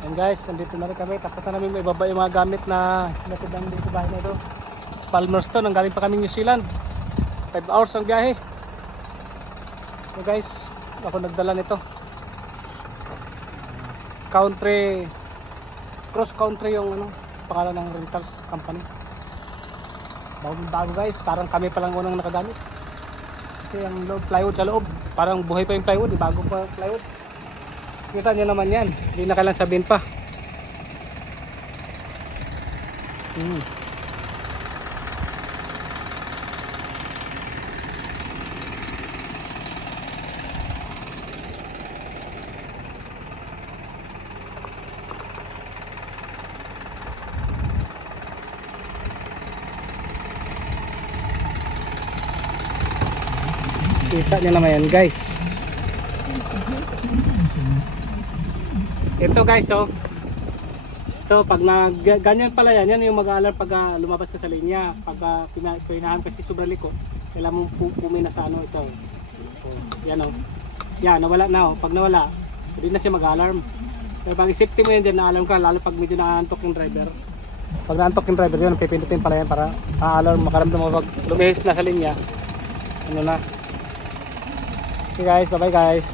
And guys, andito na rin kami. Tapos na namin may baba yung mga gamit na natidang dito sa bahay na ito. Palmerston, ang galing pa kami New Zealand. 5 hours ang biyahe. So guys, ako nagdala nito. Country, cross country yung ano, pangalan ng rentals company. Bago guys, parang kami pa lang unang nakagamit. Kasi ang loob, plywood sa loob, parang buhay pa yung plywood, bago pa yung plywood. Kita nyo naman yan, hindi na kailangan sabihin pa. Kita nyo naman yan guys. Ito guys, oh. Ito pag ganyan pala yan, yan yung mag-aalarm pag lumabas ka sa linya. Pag pinahan kasi sobrang liko, kailangan mong pumina sa ano ito. Yan oh. Yan, nawala na oh. Pag nawala, hindi na siya mag-alarm. Pero pag isipti mo yan dyan, na-alarm ka, lalo pag medyo naantok yung driver. Pag naantok yung driver, yun, pipindutin pala yan para ma-alarm, makaramdam mo pag lumihis na sa linya. Ano na. Okay guys, bye bye guys.